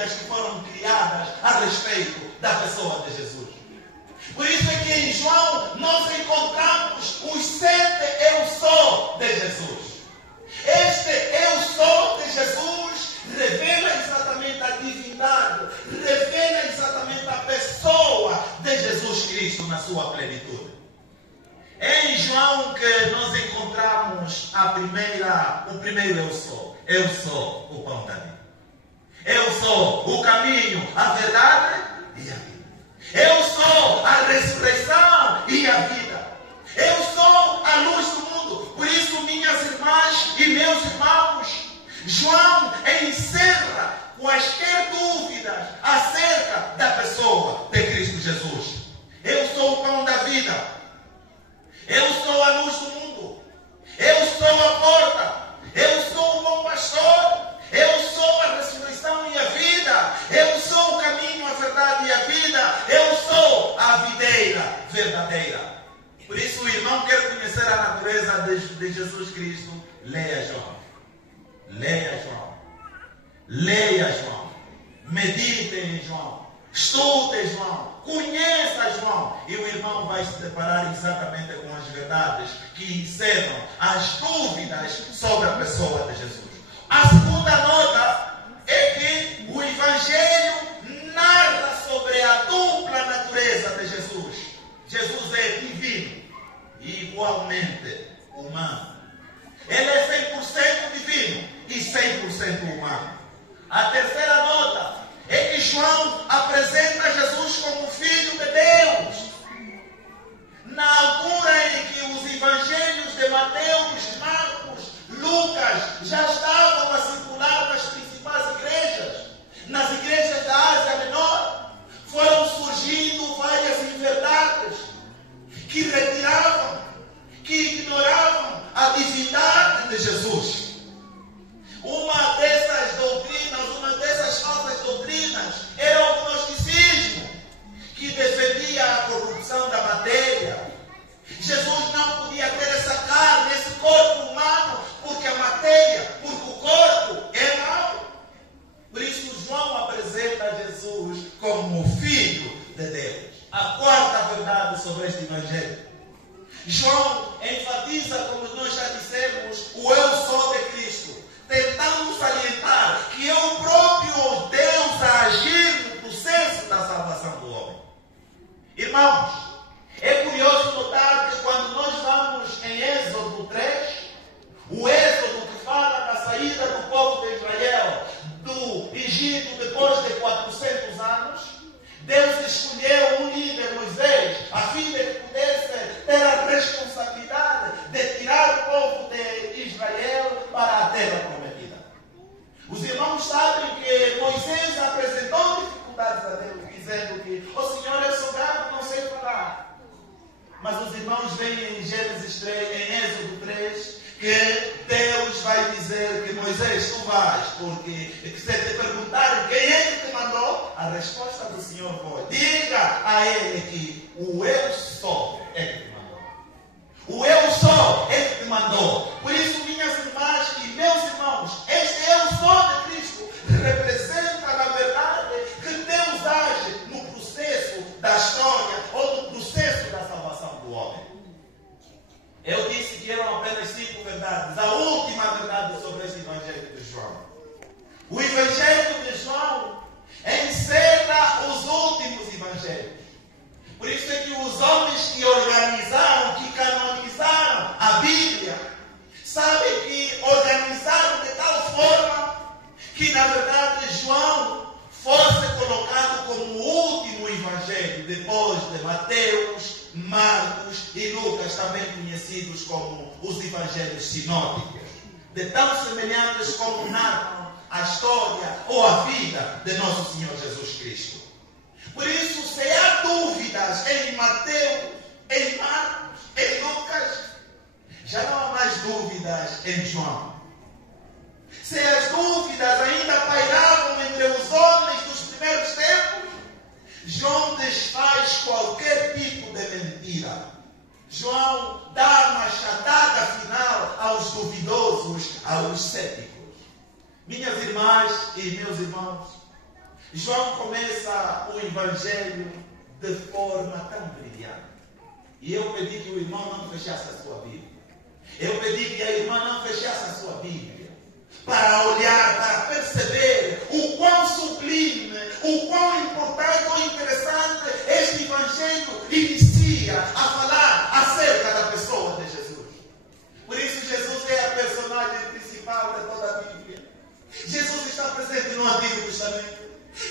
dúvidas que foram criadas a respeito da pessoa de Jesus. Por isso é que em João nós encontramos os 7 eu sou de Jesus. Este eu sou de Jesus revela exatamente a divindade, revela exatamente a pessoa de Jesus Cristo na sua plenitude. É em João que nós encontramos o primeiro eu sou. Eu sou o pão da vida. Eu sou o caminho, a verdade e a vida. Eu sou a ressurreição e a vida. Eu sou a luz do mundo. Por isso, minhas irmãs e meus irmãos, João encerra quaisquer dúvidas acerca da pessoa de Cristo Jesus. Eu sou o pão da vida. Eu sou a luz do mundo. Eu sou a porta. Eu sou o bom pastor. Eu sou a ressurreição e a vida. Eu sou o caminho, a verdade e a vida. Eu sou a videira verdadeira. Por isso, o irmão quer conhecer a natureza de Jesus Cristo. Leia João. Leia João. Leia João. Medite em João. Estude João. Conheça João. E o irmão vai se deparar exatamente com as verdades que encerram as dúvidas sobre a pessoa de Jesus. A segunda nota é que o Evangelho narra sobre a dupla natureza de Jesus. Jesus é divino e igualmente humano. Ele é 100% divino e 100% humano. A terceira nota é que João apresenta Jesus como Filho de Deus. Na altura em que os evangelhos de Mateus, Marcos, Lucas já estavam a circular nas principais igrejas, nas igrejas da Ásia Menor, foram surgindo várias inverdades que retiravam, que ignoravam a divindade de Jesus. Uma dessas doutrinas, uma dessas falsas doutrinas era o gnosticismo, que defendia a corrupção da matéria. Jesus não podia ter essa carne, esse corpo humano, porque a matéria, porque o corpo é mau. Por isso João apresenta Jesus como o Filho de Deus. A quarta verdade sobre este Evangelho. João enfatiza, como nós já dissemos, o eu sou de Cristo, tentando salientar que é o próprio Deus a agir no processo da salvação do homem. Irmãos, é curioso notar que quando nós vamos em Êxodo 3, o Êxodo que fala da saída do povo de Israel do Egito depois de 400 anos, Deus escolheu um líder, Moisés, a fim de que pudesse ter a responsabilidade de tirar o povo de Israel para a terra prometida. Os irmãos sabem que Moisés apresentou dificuldades a Deus, dizendo que o Senhor é sou gago, não sei falar. Mas os irmãos veem em Gênesis 3, em Êxodo 3, que Deus vai dizer que Moisés, tu vais, porque se te perguntarem quem é que te mandou, a resposta do Senhor foi: diga a ele que o eu sou é que te mandou. O eu sou é que te mandou. Por isso, minhas irmãs e meus irmãos, este eu sou de Cristo representa, na verdade, que Deus age no processo da história ou no processo da salvação do homem. Eu disse que eram apenas 5 verdades. A última verdade sobre este Evangelho de João. O Evangelho de João encerra os últimos Evangelhos. Por isso é que os homens que organizaram, que canonizaram a Bíblia, sabem que organizaram de tal forma que, na verdade, João fosse colocado como o último Evangelho, depois de Mateus, Marcos e Lucas, também conhecidos como os Evangelhos sinóticos, de tão semelhantes como narram a história ou a vida de nosso Senhor Jesus Cristo. Por isso, se há dúvidas em Mateus, em Marcos, em Lucas, já não há mais dúvidas em João. Se as dúvidas ainda pairavam entre os homens dos primeiros tempos, João desfaz qualquer tipo de mentira. João dá a machadada final aos duvidosos, aos céticos. Minhas irmãs e meus irmãos, João começa o Evangelho de forma tão brilhante. E eu pedi que o irmão não fechasse a sua Bíblia. Eu pedi que a irmã não fechasse a sua Bíblia. Para olhar, para perceber o quão sublime, o quão importante ou interessante este Evangelho inicia a falar acerca da pessoa de Jesus. Por isso Jesus é a personagem principal de toda a Bíblia. Jesus está presente no Antigo Testamento.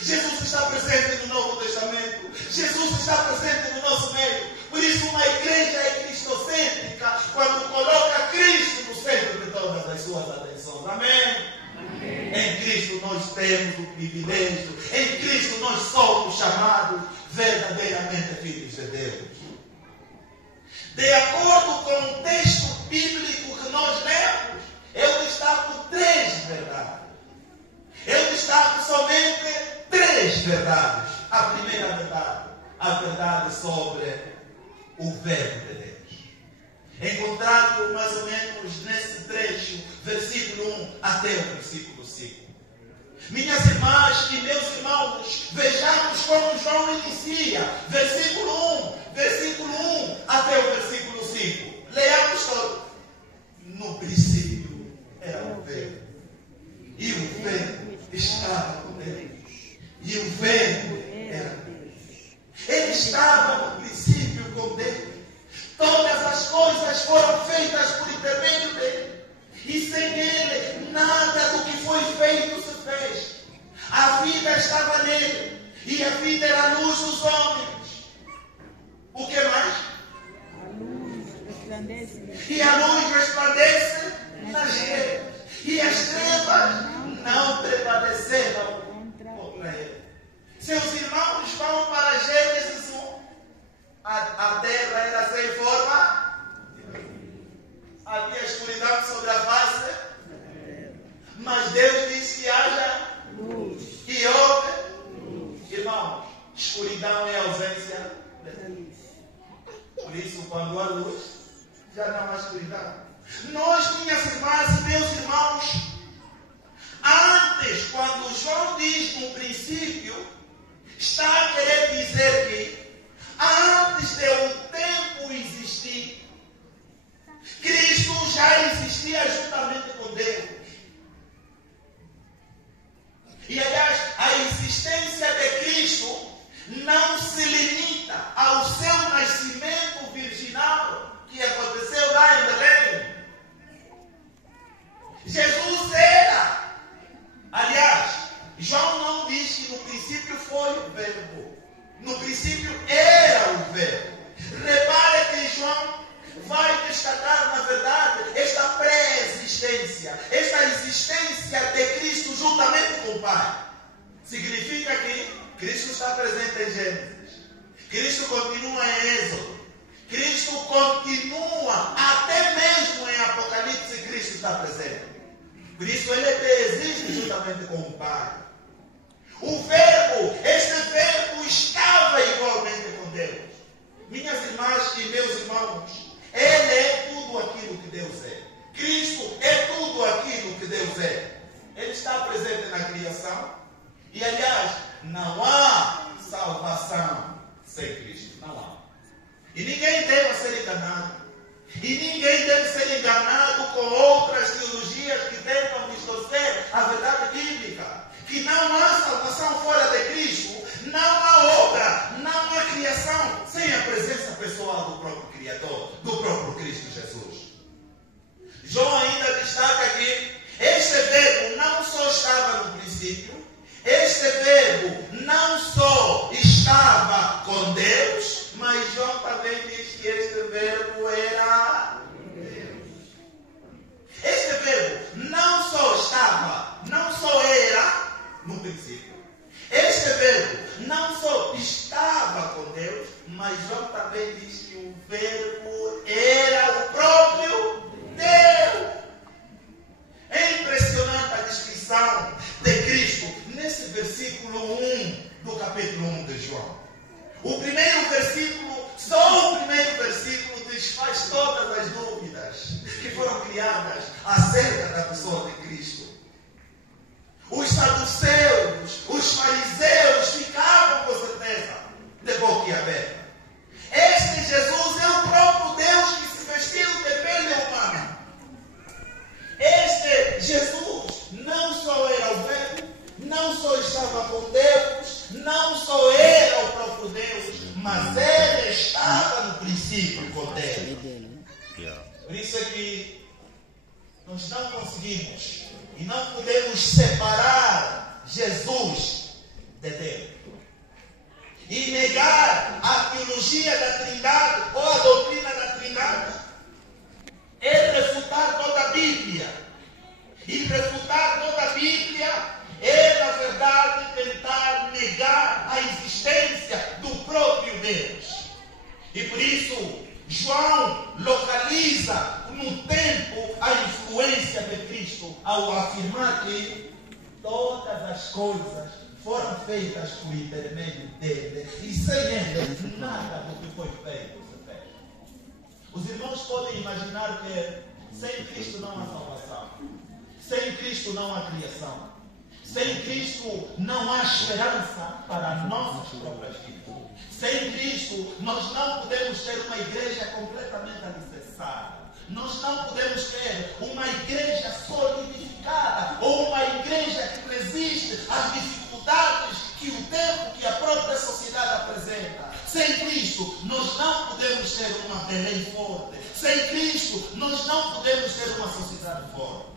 Jesus está presente no Novo Testamento. Jesus está presente no nosso meio. Por isso uma igreja é cristocêntrica quando coloca Cristo no centro de todas as suas atenções. Amém? Amém. Em Cristo nós temos o privilégio. Em Cristo nós somos chamados verdadeiramente filhos de Deus. De acordo com o texto bíblico que nós lemos, eu destaco 3 verdades. Eu destaco somente 3 verdades. A primeira verdade, a verdade sobre o Verbo de Deus. Encontrado mais ou menos nesse trecho, versículo 1 até o versículo 5. Minhas irmãs e meus irmãos, vejamos como João inicia. Versículo 1 até o versículo 5. Leamos todos. No princípio era o Verbo. E o Verbo estava com Deus. E o Verbo era Deus. Ele estava no princípio com Deus. Todas as coisas foram feitas por intermédio dele. E sem ele, nada do que foi feito se fez. A vida estava nele. E a vida era a luz dos homens. O que mais? A luz resplandece. E a luz resplandece nas trevas. E as trevas não prevaleceram contra ele. Seus irmãos vão para Gênesis 1. A terra era sem forma. Havia escuridão sobre a face. Mas Deus disse que haja Luz. e houve luz. Irmãos, escuridão é ausência de luz. Por isso, quando há luz, já não há escuridão. Nós, minhas irmãs e meus irmãos, antes, quando João diz no princípio, está a querer dizer que antes de um tempo existir, Cristo já existia juntamente com Deus. E aliás, a existência de Cristo não se limita ao seu nascimento virginal que aconteceu lá em Belém. Jesus era. Aliás, João não diz que no princípio foi o Verbo. No princípio era o Verbo. Repare que João vai destacar, na verdade, esta pré-existência, esta existência de Cristo juntamente com o Pai. Significa que Cristo está presente em Gênesis. Cristo continua em Êxodo. Cristo continua até mesmo em Apocalipse. Cristo está presente. Por isso ele existe juntamente com o Pai. O Verbo, este Verbo estava igualmente com Deus. Minhas irmãs e meus irmãos, ele é tudo aquilo que Deus é. Cristo é tudo aquilo que Deus é. Ele está presente na criação. E aliás, não há salvação sem Cristo. Não há. E ninguém deve ser enganado. E ninguém deve ser enganado com outras teologias que tentam distorcer a verdade bíblica. Que não há salvação fora de Cristo. Não há obra, não há criação sem a presença pessoal do próprio Criador, do próprio Cristo Jesus. João ainda destaca que este Verbo não só estava no princípio, este Verbo não só estava com Deus, mas João também diz que este Verbo era Deus. Este Verbo não só estava, não só era no princípio. Este Verbo não só estava com Deus, mas João também diz que o Verbo era o próprio Deus. É impressionante a descrição de Cristo nesse versículo 1 do capítulo 1 de João. O primeiro versículo, só o primeiro versículo desfaz todas as dúvidas que foram criadas acerca da pessoa de Cristo. Os saduceus, os fariseus, não só estava com Deus, não só era o próprio Deus, mas ele estava no princípio com Deus. Por isso é que nós não conseguimos e não podemos separar Jesus de Deus. E negar a teologia da Trindade ou a doutrina da Trindade é refutar toda a Bíblia. E refutar toda a Bíblia é, na verdade, tentar negar a existência do próprio Deus. E por isso, João localiza no tempo a influência de Cristo ao afirmar que todas as coisas foram feitas por intermédio dele e sem ele nada do que foi feito se fez. Os irmãos podem imaginar que sem Cristo não há salvação, sem Cristo não há criação, sem Cristo não há esperança para as nossas próprias vidas. Sem Cristo nós não podemos ter uma igreja completamente alicerçada. Nós não podemos ter uma igreja solidificada ou uma igreja que resiste às dificuldades que o tempo, que a própria sociedade apresenta. Sem Cristo, nós não podemos ter uma Belém forte. Sem Cristo, nós não podemos ter uma sociedade forte.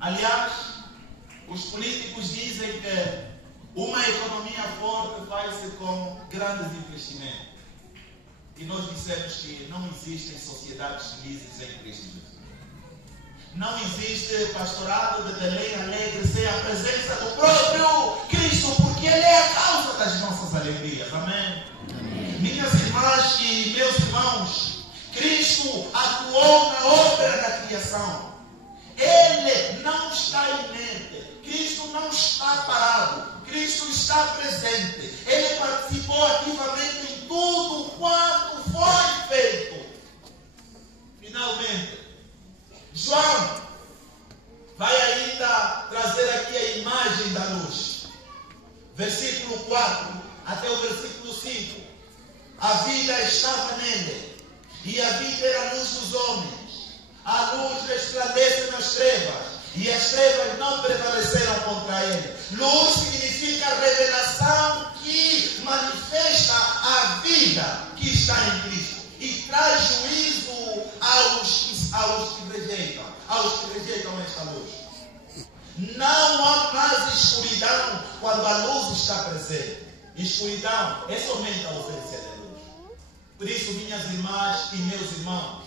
Aliás, os políticos dizem que uma economia forte faz-se com grandes investimentos. E nós dissemos que não existem sociedades felizes em Cristo Jesus. Não existe pastorado de Belém alegre sem a presença do próprio Cristo, porque Ele é a causa das nossas alegrias. Amém? Minhas irmãs e meus irmãos, Cristo atuou na obra da criação. Ele não está inerte. Cristo não está parado. Cristo está presente. Ele participou ativamente em tudo quanto foi feito. Finalmente, João vai ainda trazer aqui a imagem da luz. Versículo 4 até o versículo 5. A vida estava nele, e a vida era a luz dos homens. A luz resplandece nas trevas, e as trevas não prevaleceram contra ele. Luz significa revelação que manifesta a vida que está em Cristo e traz juízo aos que rejeitam esta luz. Não há mais escuridão quando a luz está presente. Escuridão é somente a ausência de luz. Por isso, minhas irmãs e meus irmãos,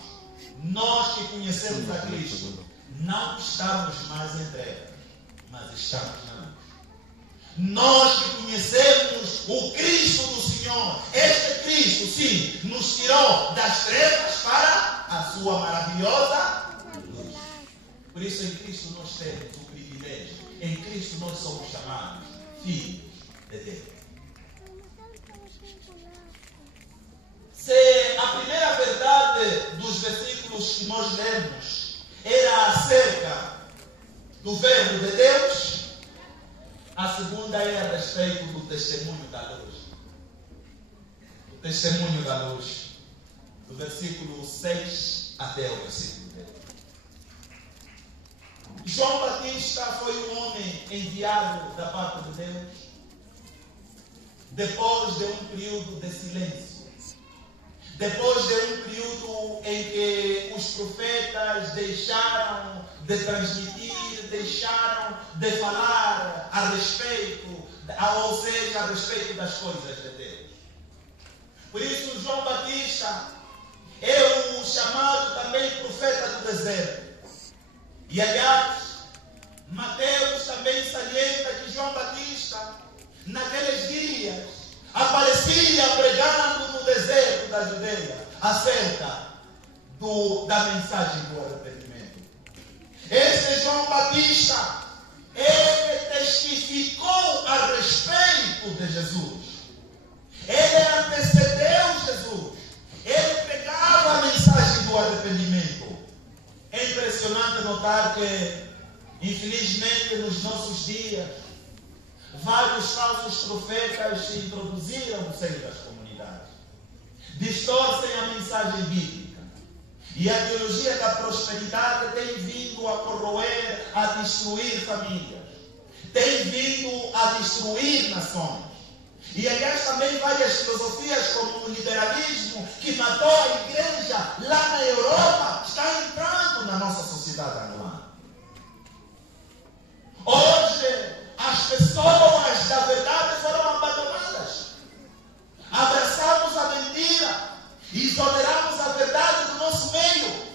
nós que conhecemos a Cristo, não estamos mais em trevas, mas estamos na luz. Nós que conhecemos o Cristo do Senhor, este Cristo, sim, nos tirou das trevas para a sua maravilhosa luz. Por isso, em Cristo nós temos o privilégio, em Cristo nós somos chamados filhos de Deus. Se a primeira verdade dos versículos que nós lemos era acerca do verbo de Deus, a segunda é a respeito do testemunho da luz. O testemunho da luz, do versículo 6 até o versículo 10. João Batista foi um homem enviado da parte de Deus depois de um período de silêncio. Depois de um período em que os profetas deixaram de transmitir, deixaram de falar a respeito, ou seja, a respeito das coisas de Deus. Por isso, João Batista é o chamado também profeta do deserto. E, aliás, Mateus também salienta que João Batista, naqueles dias, aparecia pregando no deserto da Judeia acerca da mensagem do arrependimento. Este João Batista, ele testificou a respeito de Jesus. Ele antecedeu Jesus. Ele pregava a mensagem do arrependimento. É impressionante notar que, infelizmente, nos nossos dias, vários falsos profetas se introduziram no seio das comunidades. Distorcem a mensagem bíblica. E a teologia da prosperidade tem vindo a corroer, a destruir famílias. tem vindo a destruir nações. E aliás também várias filosofias como o liberalismo, que matou a igreja lá na Europa, está entrando na nossa sociedade angolana. Hoje as pessoas da verdade foram abandonadas. Abraçamos a mentira e exoneramos a verdade do nosso meio.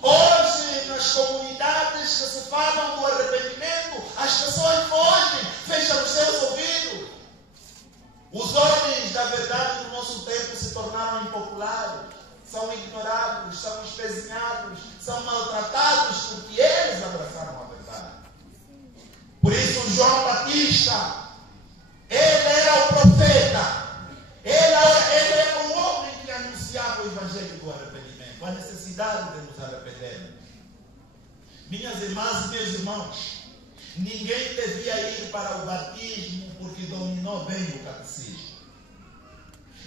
Hoje, nas comunidades que se falam do arrependimento, as pessoas fogem, fecham os seus ouvidos. Os homens da verdade do nosso tempo se tornaram impopulares, são ignorados, são espezinhados, são maltratados porque eles abraçaram a verdade. Por isso, João Batista, ele era o profeta, ele era o homem que anunciava o evangelho do arrependimento, a necessidade de nos arrependermos. Minhas irmãs e meus irmãos, ninguém devia ir para o batismo porque dominou bem o catecismo.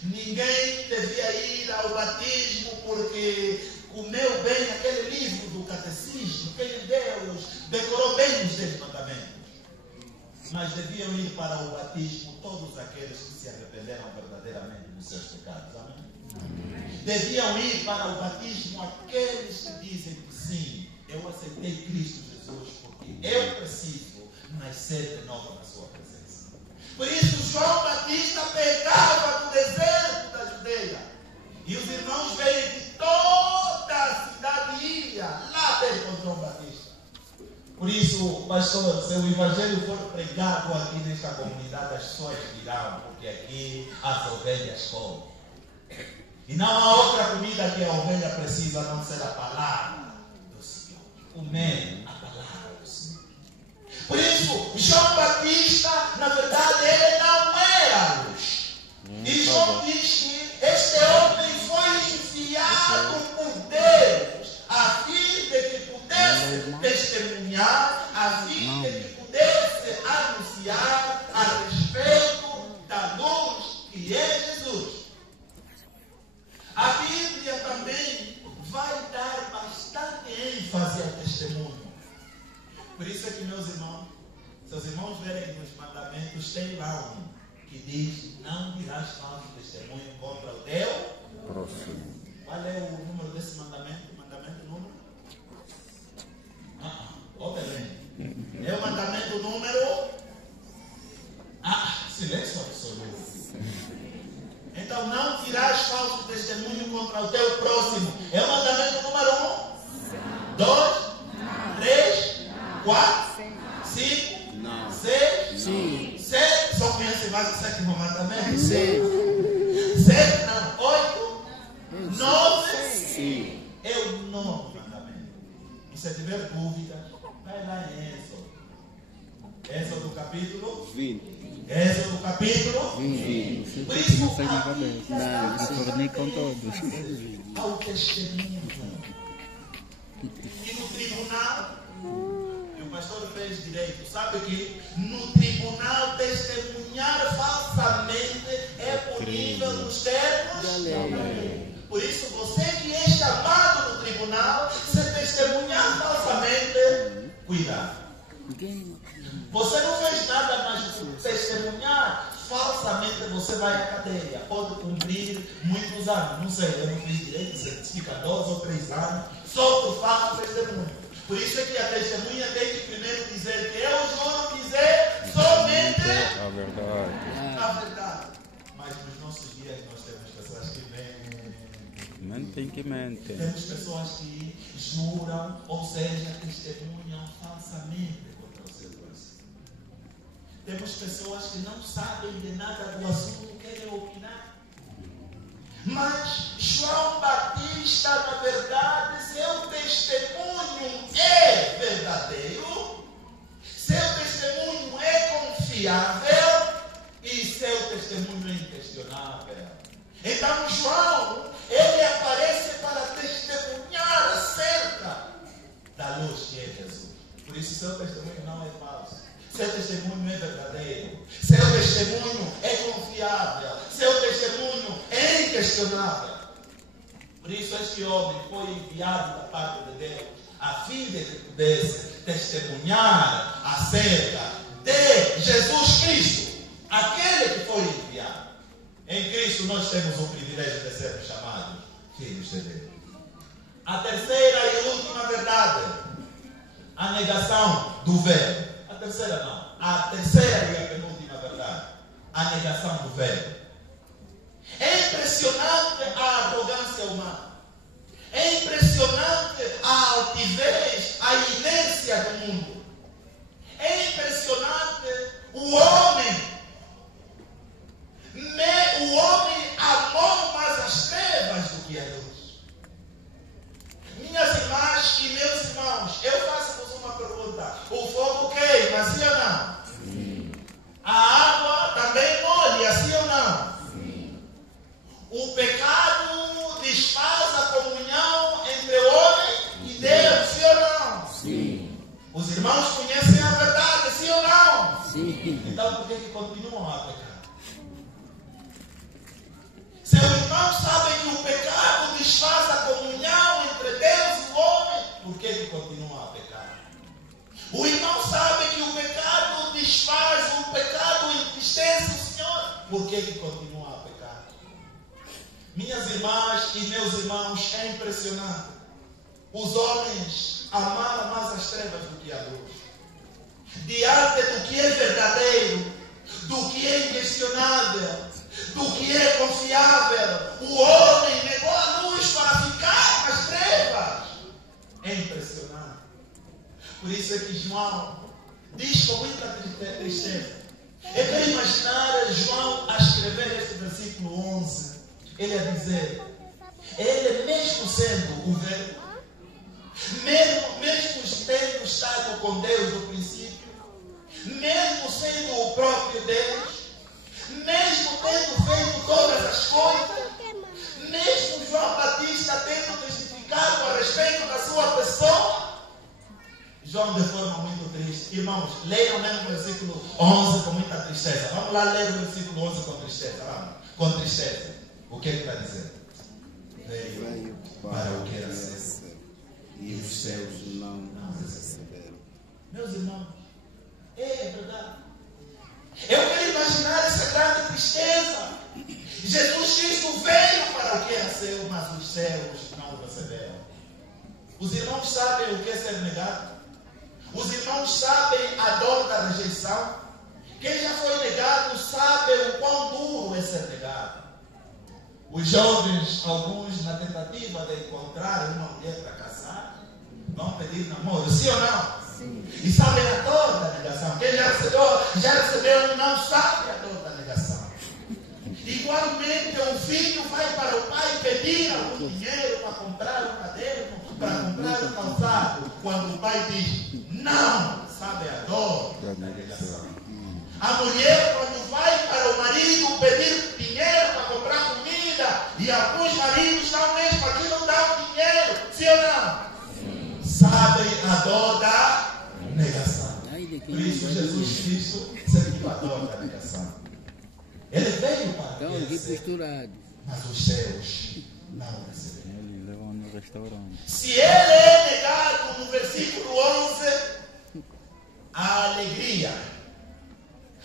Ninguém devia ir ao batismo porque comeu bem aquele livro do catecismo, aquele Deus, decorou bem os 10 mandamentos. Mas deviam ir para o batismo todos aqueles que se arrependeram verdadeiramente dos seus pecados. Amém? Deviam ir para o batismo aqueles que dizem que sim, eu aceitei Cristo Jesus porque eu preciso nascer de novo na sua presença. Por isso João Batista pegava no deserto da Judeia. E os irmãos veem que toda a cidade ia lá ter com João Batista. Por isso, pastor, se o evangelho for pregado aqui nesta comunidade, as pessoas virão, porque aqui as ovelhas comem. E não há outra comida que a ovelha precisa, a não ser a palavra do Senhor. Comer a palavra do Senhor. Por isso, João Batista, na verdade, ele não era a luz. E João diz que este homem foi enviado por Deus, a fim de que pudesse testemunhar, a fim de que pudesse anunciar a respeito da luz que é Jesus. A Bíblia também vai dar bastante ênfase ao testemunho. Por isso é que, meus irmãos, se os irmãos verem nos mandamentos, tem lá um que diz: não dirás falso testemunho contra o teu próximo. Qual é o número desse mandamento? Mandamento número? É o mandamento número? Silêncio absoluto. Então, não dirás falso testemunho contra o teu próximo. É o mandamento número 1, 2, 3, 4, 5, 6, 7. Só conhece mais o 7º mandamento? 7 não, 8, 9. É o 9º mandamento. E se tiver dúvida, vai lá em Êxodo. Êxodo capítulo 20. Êxodo capítulo 20. Por isso, a Bíblia com todos. Ao testemunho. E no tribunal, e o pastor fez direito, sabe que no tribunal testemunhar falsamente é punível nos termos da lei. Por isso, você que é chamado no tribunal, se testemunhar falsamente, cuidado. Você não fez nada, mas por testemunhar falsamente você vai à cadeia. Pode cumprir muitos anos. Não sei, eu não fiz direito, fica 2 ou 3 anos. Só por falso testemunho. Por isso é que a testemunha tem que primeiro dizer que eu juro dizer somente a verdade. Mas nos nossos dias nós temos pessoas que mentem. Temos pessoas que juram, ou seja, testemunham falsamente contra o seu próximo. Temos pessoas que não sabem de nada do assunto, querem opinar. Mas João Batista, na verdade, seu testemunho é verdadeiro, seu testemunho é confiável e seu testemunho é inquestionável. Então João, ele aparece para testemunhar acerca da luz que é Jesus. Por isso seu testemunho não é falso. Seu testemunho é verdadeiro. Seu testemunho é confiável. Seu testemunho é inquestionável. Por isso este homem foi enviado da parte de Deus, a fim de que pudesse testemunhar acerca foi enviado. Em Cristo nós temos o privilégio de sermos chamados filhos de Deus. A terceira e última verdade, a negação do véu. A terceira não. A terceira e a penúltima verdade, a negação do véu. É impressionante a arrogância humana. É impressionante a altivez, a inércia do mundo. É impressionante o homem. O homem amou mais as trevas do que a luz. Minhas irmãs e meus irmãos, eu faço-vos uma pergunta. O fogo queima, sim ou não? Sim. A água também molha, sim ou não? Sim. O pecado desfaz a comunhão entre o homem e Deus, sim ou não? Sim. Os irmãos conhecem a verdade, sim ou não? Sim. Então por que continuam a pecar? Seus irmãos sabem que o pecado desfaz a comunhão entre Deus e o homem, por que continuam a pecar? O irmão sabe que o pecado desfaz, o pecado entristece o Senhor, por que continuam a pecar? Minhas irmãs e meus irmãos, é impressionante. Os homens amaram mais as trevas do que a luz. Diante do que é verdadeiro, do que é inquestionável, do que é confiável, o homem negou a luz para ficar nas trevas. É impressionante. Por isso é que João diz com muita tristeza. Eu quero imaginar João a escrever este versículo 11. Ele a dizer, ele mesmo sendo o Verbo, mesmo tendo estado com Deus no princípio, mesmo sendo o próprio Deus, mesmo tendo feito todas as coisas, mesmo João Batista tendo testificado a respeito da sua pessoa, João de forma muito triste. Irmãos, leiam mesmo o versículo 11 com muita tristeza. Vamos lá ler o versículo 11 com tristeza. Vamos. Com tristeza. O que ele está dizendo? Veio para o que era seu, e os seus não receberam. Meus irmãos, é verdade. Eu quero imaginar essa grande tristeza. Jesus Cristo veio para o que era seu, mas os céus não o receberam. Os irmãos sabem o que é ser negado. Os irmãos sabem a dor da rejeição. Quem já foi negado sabe o quão duro é ser negado. Os jovens, alguns na tentativa de encontrar uma mulher para casar, vão pedir namoro, sim ou não? Sim. E sabem a dor da negação. Quem já recebeu não sabe a dor da negação. Igualmente, o filho vai para o pai pedir algum dinheiro para comprar um caderno, para comprar um calçado. Quando o pai diz não, sabe a dor da negação. A mulher, quando vai para o marido pedir dinheiro para comprar comida, e alguns maridos não mesmo aqui não dão dinheiro, sim ou não? Sabem a dor da negação. Por isso Jesus Cristo sentiu a dor da negação. Ele veio para receber, mas os céus não receberam. Ele levou no restaurante. Se ele é negado no versículo 11, a alegria.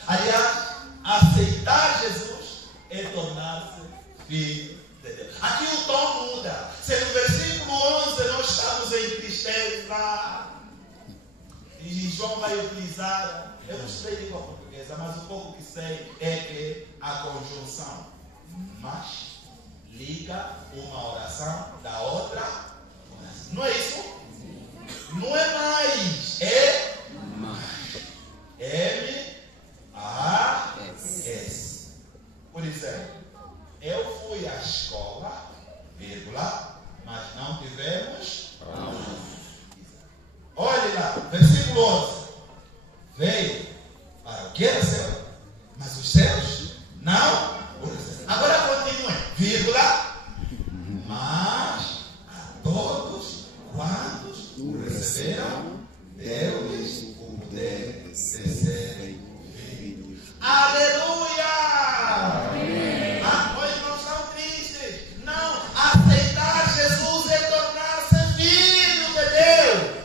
Aliás, aceitar Jesus é tornar-se filho de Deus. Aqui o tom muda. Se no versículo 11 nós estamos em tristeza, e João vai utilizar, eu não sei língua portuguesa, mas o pouco que sei é que a conjunção mas liga uma oração da outra. Não é isso? Não é mais, é mais. M-A-S. Por exemplo, eu fui à escola, vírgula, mas não tivemos aulas. Olhe lá, versículo 11. Veio para o que era seu, mas os seus não o receberam. Agora continue, vírgula, mas a todos quantos o receberam, deu-lhes o poder de serem filhos. Aleluia! Amém. Hoje não são tristes. Não, aceitar Jesus é tornar-se filho de Deus.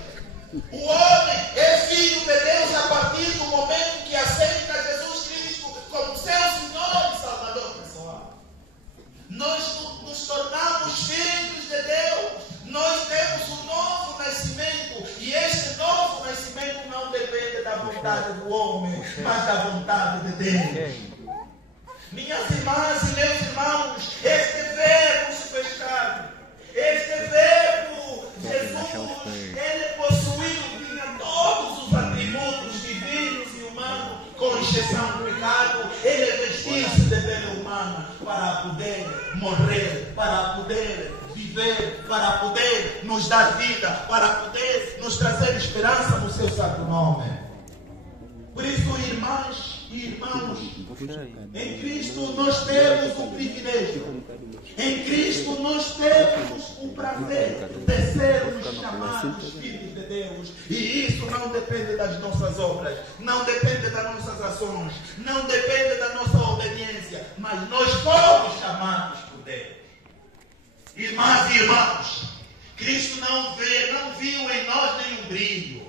O homem é filho de Deus a partir do momento que aceita Jesus Cristo como seu vontade de Deus. Minhas irmãs e meus irmãos, este verbo se fez carne. Este verbo, Jesus, ele possuiu, tinha todos os atributos divinos e humanos, com exceção do pecado. Ele vestiu-se de pele humana para poder morrer, para poder viver, para poder nos dar vida, para poder nos trazer esperança no seu santo nome. Por isso, irmãs e irmãos, em Cristo nós temos o privilégio, em Cristo nós temos o prazer de sermos chamados filhos de Deus. E isso não depende das nossas obras, não depende das nossas ações, não depende da nossa obediência, mas nós fomos chamados por Deus. Irmãs e irmãos, Cristo não viu em nós nenhum brilho.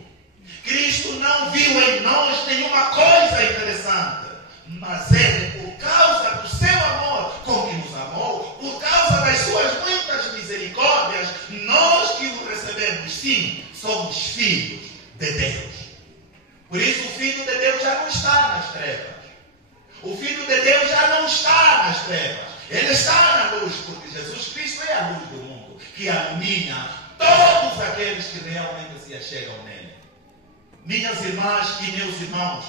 Cristo não viu em nós nenhuma coisa interessante. Mas Ele, por causa do seu amor com que nos amou, por causa das suas muitas misericórdias, nós que o recebemos, sim, somos filhos de Deus. Por isso o Filho de Deus já não está nas trevas. O Filho de Deus já não está nas trevas. Ele está na luz, porque Jesus Cristo é a luz do mundo, que ilumina todos aqueles que realmente se achegam nele. Minhas irmãs e meus irmãos,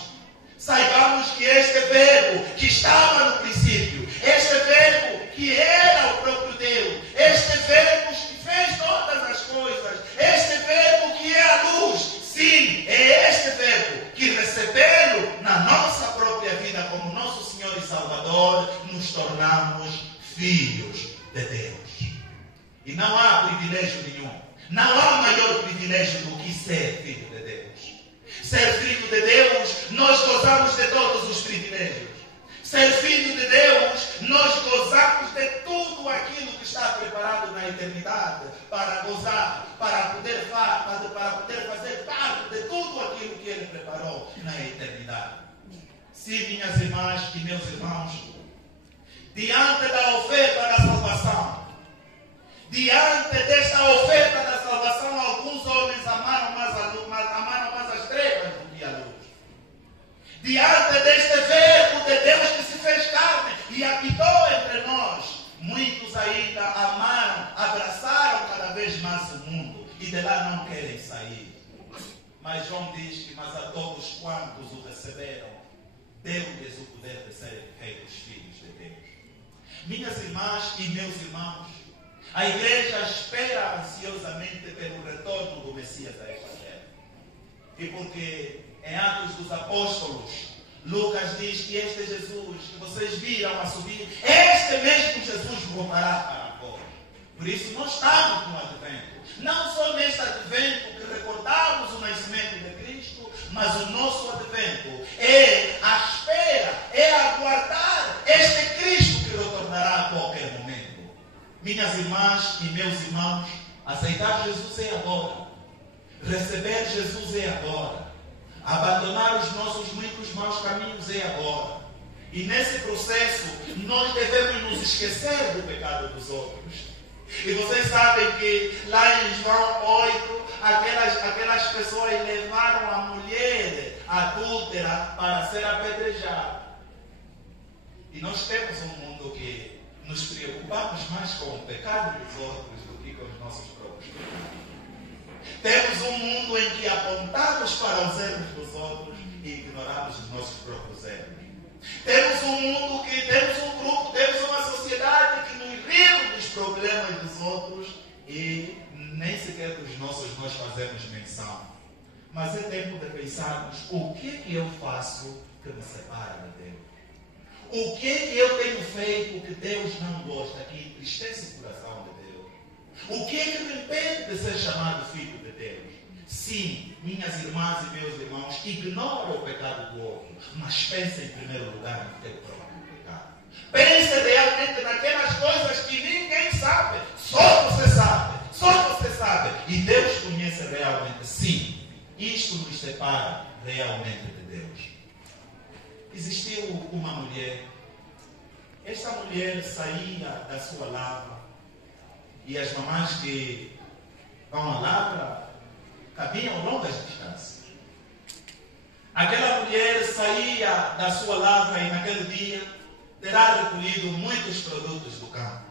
saibamos que este verbo que estava no princípio, este verbo que era o próprio Deus, este verbo que fez todas as coisas, este verbo que é a luz, sim, é este verbo que recebê-lo na nossa própria vida como nosso Senhor e Salvador, nos tornamos filhos de Deus. E não há privilégio nenhum, não há maior privilégio do que ser filho de Deus. Ser filho de Deus, nós gozamos de todos os privilégios. Ser filho de Deus, nós gozamos de tudo aquilo que está preparado na eternidade para gozar, para poder fazer parte de tudo aquilo que Ele preparou na eternidade. Sim, minhas irmãs e meus irmãos, diante da oferta da salvação, diante desta oferta da salvação, alguns homens amaram mais as trevas do que a luz. Diante deste verbo de Deus que se fez carne e habitou entre nós, muitos ainda amaram, abraçaram cada vez mais o mundo e de lá não querem sair. Mas João diz que, mas a todos quantos o receberam, deu-lhes o poder de serem feitos filhos de Deus. Minhas irmãs e meus irmãos, a igreja espera ansiosamente pelo retorno do Messias da Evangelho. E porque em Atos dos Apóstolos, Lucas diz que este Jesus que vocês viram a subir, este mesmo Jesus voltará para vós. Por isso nós estamos no advento. Não só neste advento que recordamos o nascimento de Cristo, mas o nosso advento é a espera, é aguardar este Cristo que retornará a qualquer momento. Minhas irmãs e meus irmãos, aceitar Jesus é agora. Receber Jesus é agora. Abandonar os nossos muitos maus caminhos é agora. E nesse processo, nós devemos nos esquecer do pecado dos outros. E vocês sabem que lá em João 8, aquelas pessoas levaram a mulher adúltera para ser apedrejada. E nós temos um mundo que nos preocupamos mais com o pecado dos outros do que com os nossos próprios pecados. Temos um mundo em que apontamos para os erros dos outros e ignoramos os nossos próprios erros. Temos um mundo que temos um grupo, temos uma sociedade que nos rimos dos problemas dos outros e nem sequer dos nossos nós fazemos menção. Mas é tempo de pensarmos o que eu faço que me separa de Deus. O que eu tenho feito que Deus não gosta, que entristece o coração de Deus? O que me impede de ser chamado filho de Deus? Sim, minhas irmãs e meus irmãos, ignore o pecado do outro, mas pense em primeiro lugar no teu próprio pecado. Pense realmente naquelas coisas que ninguém sabe, só você sabe, só você sabe. E Deus conhece realmente. Sim, isto nos separa realmente de Deus. Existiu uma mulher. Esta mulher saía da sua lavra e as mamães que vão à lavra caminham longas distâncias. Aquela mulher saía da sua lavra e naquele dia terá recolhido muitos produtos do campo.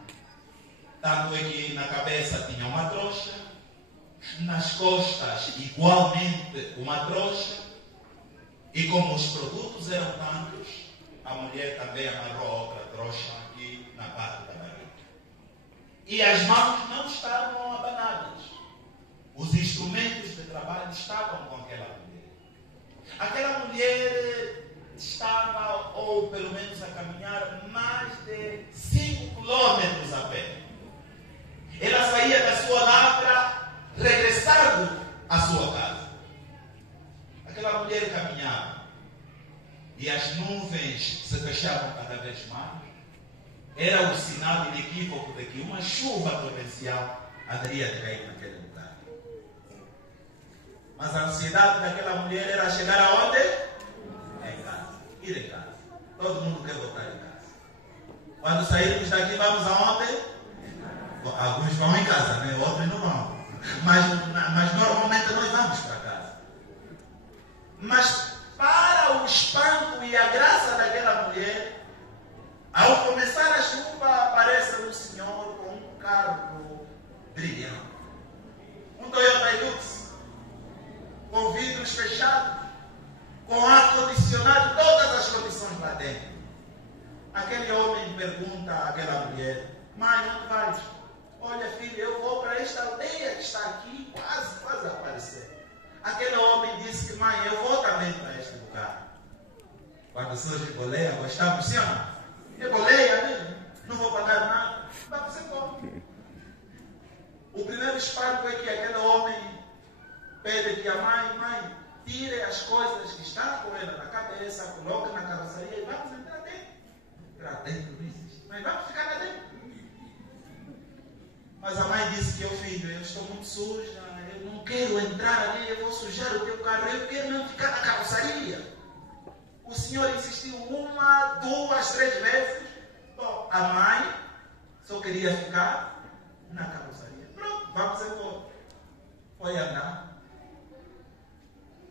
Tanto é que na cabeça tinha uma trouxa, nas costas igualmente uma trouxa, e como os produtos eram tantos, a mulher também amarrou outra trouxa aqui na parte da barriga. E as mãos não estavam abanadas. Os instrumentos de trabalho estavam com aquela mulher. Aquela mulher estava, ou pelo menos a caminhar, mais de 5 quilômetros a pé. Ela saía da sua lavra, regressando à sua casa. Aquela mulher caminhava e as nuvens se fechavam cada vez mais. Era o sinal inequívoco de que uma chuva torrencial haveria de cair naquele lugar. Mas a ansiedade daquela mulher era chegar aonde? Em casa. Ir em casa. Todo mundo quer voltar em casa. Quando sairmos daqui, vamos aonde? Alguns vão em casa, né? Outros não vão. Mas normalmente nós vamos para casa. Mas para o espanto e a graça daquela mulher, ao começar a chuva, aparece um senhor com um carro brilhante. Um Toyota Hilux, com vidros fechados, com ar-condicionado, todas as condições lá dentro. Aquele homem pergunta àquela mulher: mãe, onde vais? Olha, filha, eu vou para esta aldeia que está aqui, quase a aparecer. Aquele homem disse que, mãe, eu vou também para este lugar. Quando surge boleia, gostamos, sim ou não? É boleia mesmo, não vou pagar nada. Mas você come. O primeiro espanto é que aquele homem pede que a mãe, tire as coisas que estão com ela na cabeça, coloque na carroceria e vamos entrar dentro. Entrar dentro não existe, mas vamos ficar lá dentro. Mas a mãe disse que, filho, eu estou muito suja, eu não quero entrar ali, eu vou sujar o teu carro, eu quero não ficar na carroceria. O senhor insistiu 1, 2, 3 vezes. Bom, a mãe só queria ficar na carroceria. Pronto, vamos embora. Foi andar.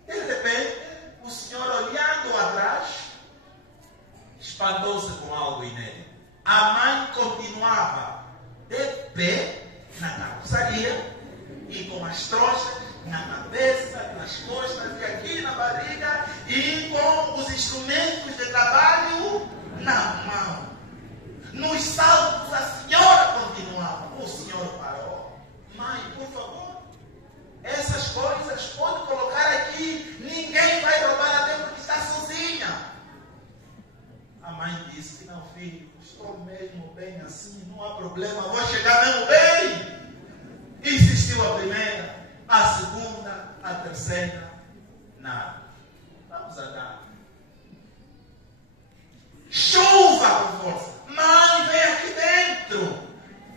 De repente, o senhor, olhando atrás, espantou-se com algo inédito. A mãe continuava de pé na carroceria e com as trouxas na cabeça, nas costas e aqui na barriga e com os instrumentos de trabalho na mão. Nos saltos a senhora continuava. O senhor parou. Mãe, por favor, essas coisas pode colocar aqui, ninguém vai roubar até porque está sozinha. A mãe disse que não, filho, estou mesmo bem assim, não há problema, vou chegar mesmo bem. Insistiu a primeira, a segunda, a terceira, nada. Vamos andar. Chuva com força. Mãe, vem aqui dentro.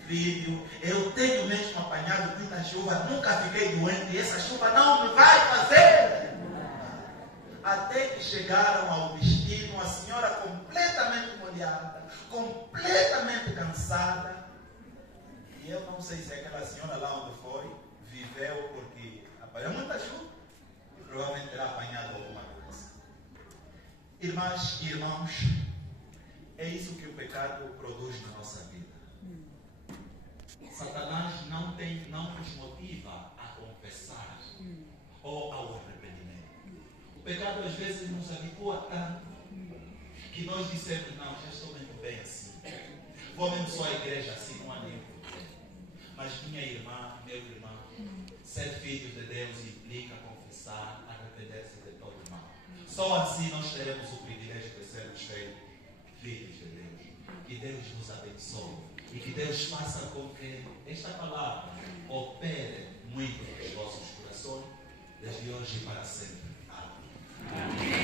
Filho, eu tenho mesmo apanhado muita chuva, nunca fiquei doente e essa chuva não me vai fazer. Até que chegaram ao destino, a senhora completamente molhada, completamente cansada. E eu não sei se aquela senhora lá onde foi, viveu porque apanhou muita chuva e provavelmente terá apanhado alguma coisa. Irmãs e irmãos, é isso que o pecado produz na nossa vida. Satanás não nos motiva a confessar ou ao arrependimento. O pecado às vezes nos habitua tanto que nós dissemos: não, já estou muito bem assim. Vou mesmo só à igreja assim, não há nenhum problema. Mas minha irmã, meu irmão, ser filhos de Deus implica confessar, arrepender-se de todo o mal. Só assim nós teremos o privilégio de sermos filhos de Deus. Que Deus nos abençoe e que Deus faça com que esta palavra opere muito nos vossos corações, desde hoje e para sempre. Amém.